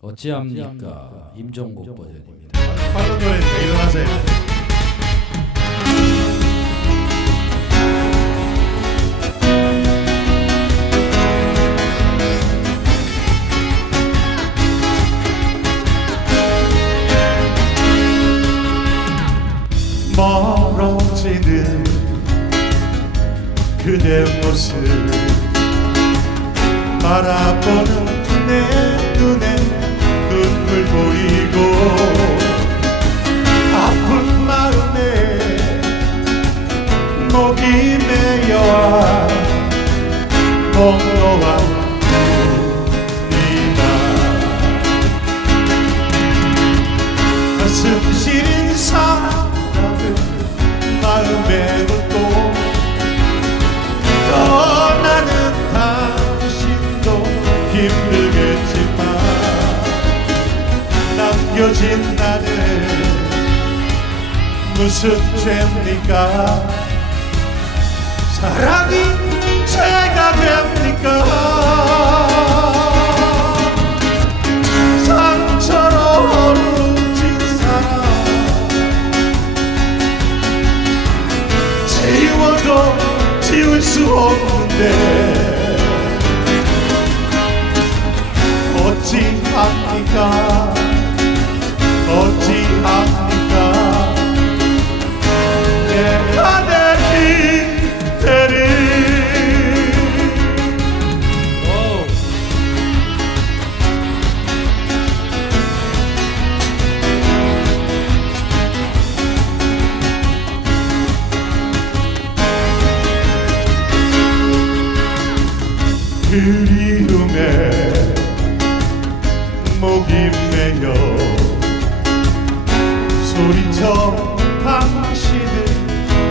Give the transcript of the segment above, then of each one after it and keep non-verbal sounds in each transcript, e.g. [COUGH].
어찌합니까 임종국 버전입니다. 일어나세요. 멀어지는 그대 모습 바라보는 내 눈에 목이 메여와 멍로와 니다 가슴 시린 사랑을 마음에 묻고 떠나는 당신도 힘들겠지만 남겨진 나는 무슨 죄입니까 사랑이 죄가 됩니까? 상처로 얼룩진 사랑 지워도 지울 수 없는데 어찌 합니까 어찌합니까 그리움에 목이 메여 소리쳐 당신을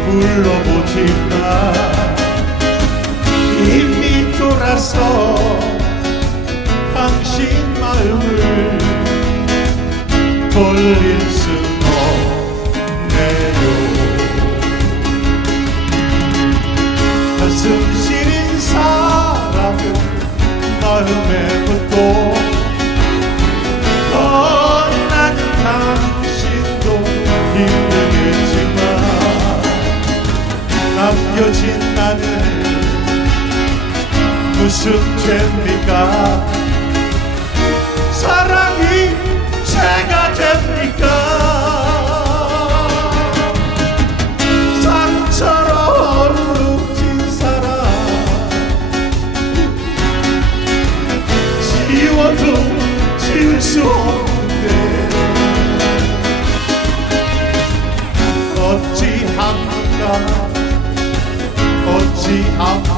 불러보지만 이미 돌아서 당신 마음을 돌릴 수 무슨 죄입니까 사랑이 죄가 됩니까? 어찌합니까 어찌합니까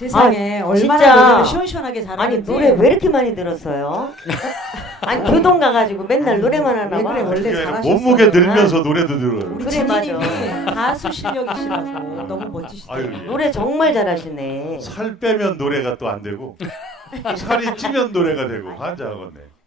세상에 아, 얼마나 진짜. 노래를 시원시원하게 아니 잘하는지 노래 왜 이렇게 많이 들었어요? [LAUGHS] 아니 교동 가가지고 맨날 노래만 하나 왜 봐. 그래, 원래 그게 아니라 잘하셨어. 몸무게 늘면서 노래도 들어요. 우리 그래, 진희님이 가수 실력이시라고 너무 멋지시죠. 아유, 예. 노래 정말 잘하시네. 살 빼면 노래가 또 안 되고 살이 찌면 노래가 되고 환장하겠네.